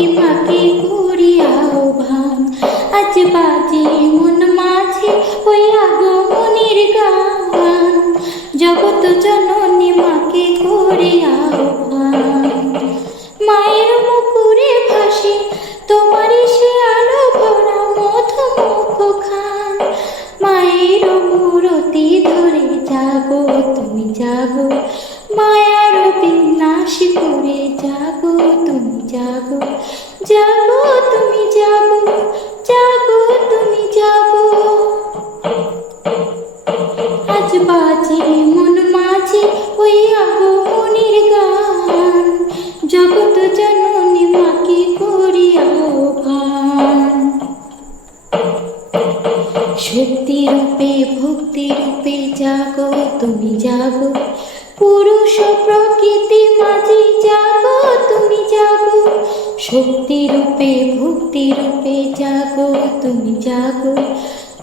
নিমাকে করি আহ্বান। আজ বাজে মন মাঝে ওই আগমনের গান, জগৎ জননী মাকে করি আহ্বান। মায়ের মুকুরে ভাসে তোমারই সে আলো ভরা মধুমুখ খান। মায়ের মূরতি ধরে জাগো তুমি জাগো, মায়ার বিনাশ করে জাগো তুমি জাগো, জাগো তুমি জাগো, জাগো তুমি জাগো। আজ বাজে মন মাঝে ওই আগমনের গান, জগৎ জননী মাকে করি আহ্বান। শক্তি রূপে ভক্তি রূপে জাগো তুমি জাগো, পুরুষ প্রকৃতি মাঝে জাগো তুমি জাগো। শক্তি রূপে ভক্তি রূপে জাগো তুমি জাগো,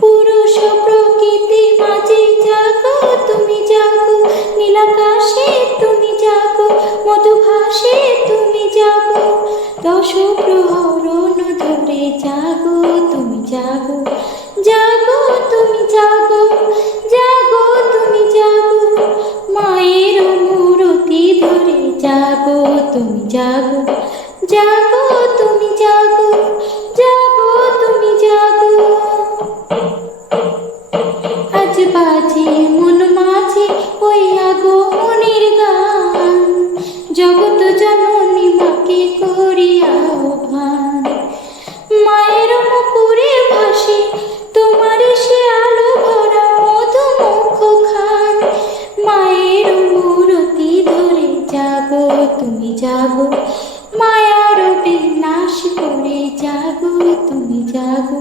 পুরুষ প্রকৃতি মাঝে জাগো তুমি জাগো। নীলাকাশে তুমি জাগো, মধুভাসে তুমি জাগো, দশ প্রহরণ ধরে জাগো তুমি জাগো, জাগো তুমি জাগো, জাগো তুমি জাগো। মায়ের মূরতি ধরে জাগো তুমি জাগো, জাগো তুমি জাগো, জাগো তুমি জাগো। আজ বাজে মন মাঝে ওই আগমনের গান, জগৎ জননী মাকে করি আহ্বান। মায়ের মুকুরে ভাসে তোমার সে আলো ভরা মধুমুখ খান। মায়ের মূরতি ধরে জাগো তুমি জাগো, মায়ার বিনাশ করে জাগো তুমি জাগো,